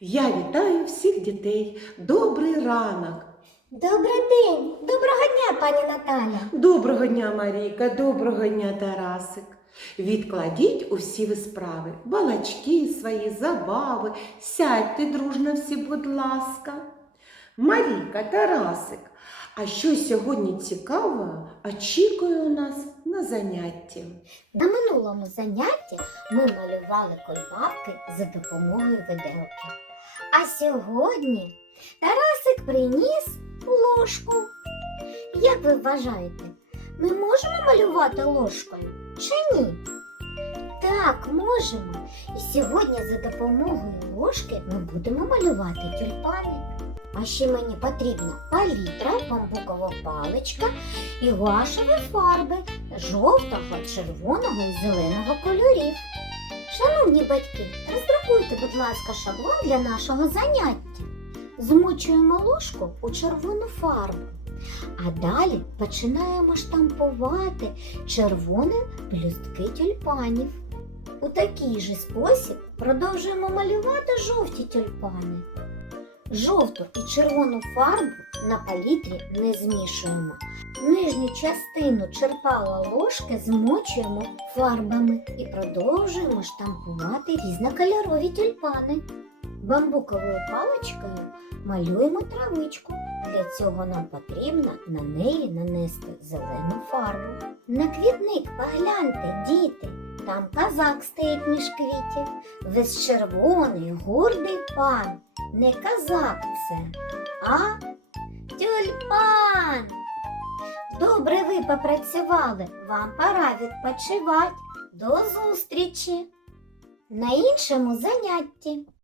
Я вітаю всіх дітей. Добрий ранок. Добрий день, доброго дня, пані Наталя. Доброго дня, Марійка, доброго дня, Тарасик. Відкладіть усі ви справи, балачки свої, забави, сядьте дружно всі, будь ласка. Марійка, Тарасик, а що сьогодні цікавого очікує у нас на занятті? На минулому занятті ми малювали кульбабки за допомогою виделки. А сьогодні Тарасик приніс ложку. Як ви вважаєте, ми можемо малювати ложкою чи ні? Так, можемо. І сьогодні за допомогою ложки ми будемо малювати тюльпани. А ще мені потрібна палітра, бамбукова паличка і гуашеві фарби жовтого, червоного і зеленого кольорів. Шановні батьки, роздрукуйте, будь ласка, шаблон для нашого заняття. Змочуємо ложку у червону фарбу, а далі починаємо штампувати червоним пелюстки тюльпанів. У такий же спосіб продовжуємо малювати жовті тюльпани. Жовту і червону фарбу на палітрі не змішуємо. Нижню частину черпала ложки змочуємо фарбами і продовжуємо штампувати різнокольорові тюльпани. Бамбуковою паличкою малюємо травичку. Для цього нам потрібно на неї нанести зелену фарбу. На квітник погляньте, діти, там казак стоїть між квітів. Весь червоний, гордий пан. Не казак це, а тюльпан. Добре ви попрацювали, вам пора відпочивати. До зустрічі на іншому занятті.